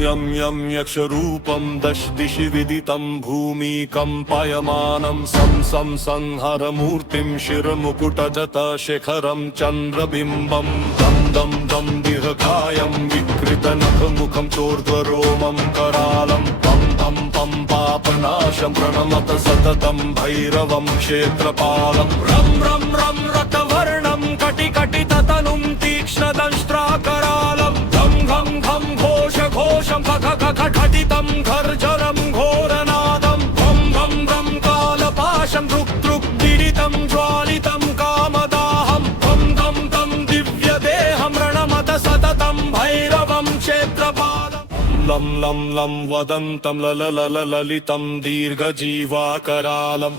यं यं यक्षरूपं दशदिशि विदितं भूमिकम्पायमानं सं संहरमूर्तिं शिरमुकुटजतशेखरं चन्द्रबिम्बं दं दं दं दीर्घकायं विकृतनखमुखं चोर्ध्वरोमं करालं पं पं पं पापनाशं प्रणमत सततं भैरवं क्षेत्रपालं रं रं रं रक्तवर्णं कटिकटिततनुं तीक्ष्णदंष्ट्राकरालं घं घं घं घोषं खटितं गर्जरं घोरनादं भं भं भं कालपाशं दृक् दृक् पीडितं ज्वालितं कामदाहं भं धं तं दिव्यदेहं प्रणमत सततं भैरवं क्षेत्रपालं लं लं लं वदन्तं ललितं दीर्घजीवाकरालं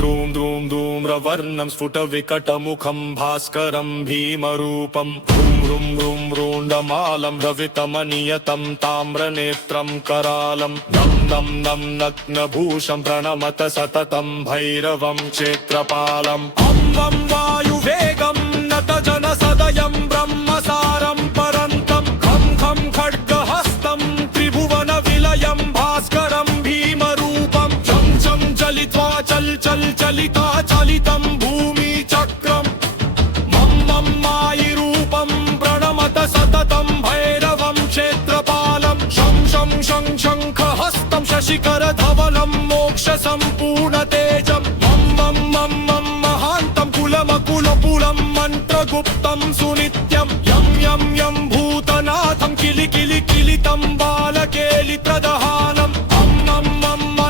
द्रूं द्रूं धूम्रवर्णं स्फुटविकटमुखं भास्करं भीमरूपं भ्रूं भ्रूं भ्रूं भ्रूण्डमालं रवितमनियतं ताम्रनेत्रं करालं नं नं नं नग्नभूषं प्रणमत सततं भैरवं क्षेत्रपालम् अं वं वायुवेगं नतजनसदयं ब्रह्मसारं परन्तं खं खं खड्गहस्तं त्रिभुवनविलयं भास्करं भीमरूपं चं चं चलित्वा चलिता चलितं भूमिचक्रं मं मं मायिरूपं प्रणमत सततं भैरवं क्षेत्रपालं शं शं शं शङ्खहस्तं शशिकरधवलं मोक्षसम्पूर्णतेजं मं मं मं मं महान्तं कुलमकुलपुलं मन्त्रगुप्तं सुनित्यं यं यं यं भूतनाथं किलितं बालकेलिप्रदहानम्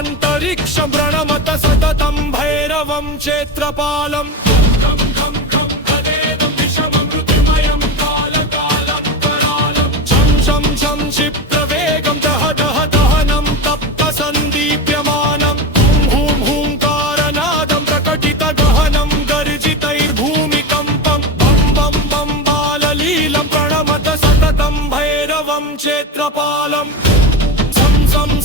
अन्तरिक्षं प्रणमत सततं भैरवं क्षेत्रपालं खं खं खं खदेदं विषममृतिमयं कालकालकरालं छं छं छं क्षिप्रवेगं दह दह दहनं तप्तसन्दीप्यमानं हुं हुं हुंकारनादं प्रकटितगहनं गर्जितैर्भूमिकम्पं बं बं बं बाललीलं प्रणमत सततं भैरवं क्षेत्रपालम्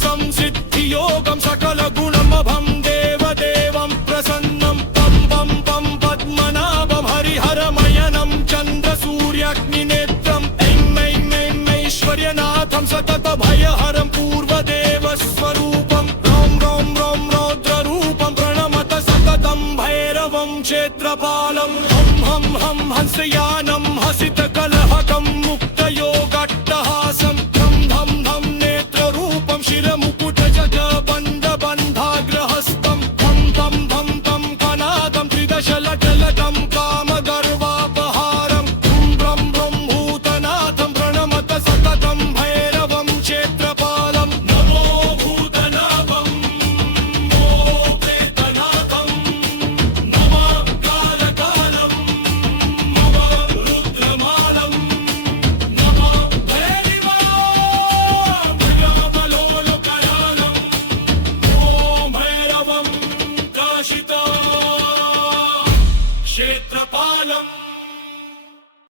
संसिद्धियोगं सकलगुणमभं देवदेवं प्रसन्नं पं पं पं पद्मनाभं हरिहरमयनं चन्द्रसूर्याग्निनेत्रं ऐं ऐं ऐं ऐश्वर्यनाथं सततभयहरं पूर्वदेवस्वरूपं रौं रौं रौं रौद्ररूपं प्रणमत सततं भैरवं क्षेत्रपालं हं हं हं हंसया